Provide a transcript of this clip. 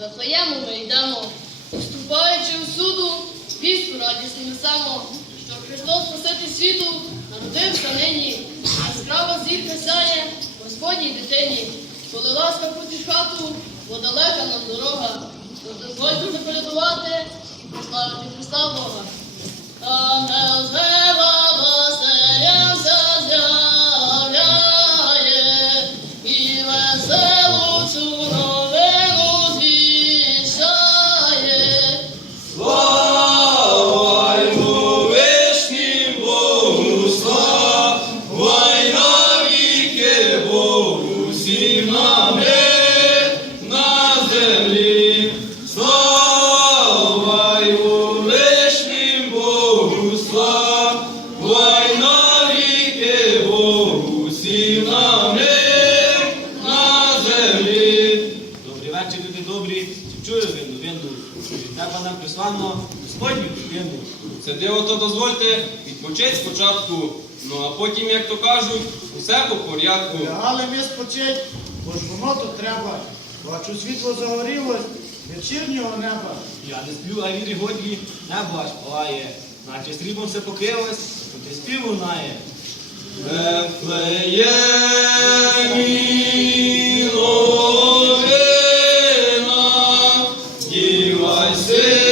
За ми йдемо, вступаючи у суду, вісту радісно несемо, що Христос Спаситель світу народився нині, яскрава зірка сяє Господній дитині, коли ласка путь хату, бо далека нам дорога. То дозвольте запорядувати і прославити Христа Бога. Ангел Богу, всім нам мир на землі. Слава вишнім Богу, слава й Добрий люди добрі. Чую винду, винду. Від неба нам прислано Господню дитину. Це диво то дозвольте відпочити спочатку, ну а потім, як то кажуть, усе по порядку. Лягали ми спочить, бо ж воно то треба. Бачу, світло загорілось, вечірнього неба. Я не сплю, а вірі годі небо аж палає. Наче сріблом все покрилось, то ти спів лунає. Вифлеємі que vai ser.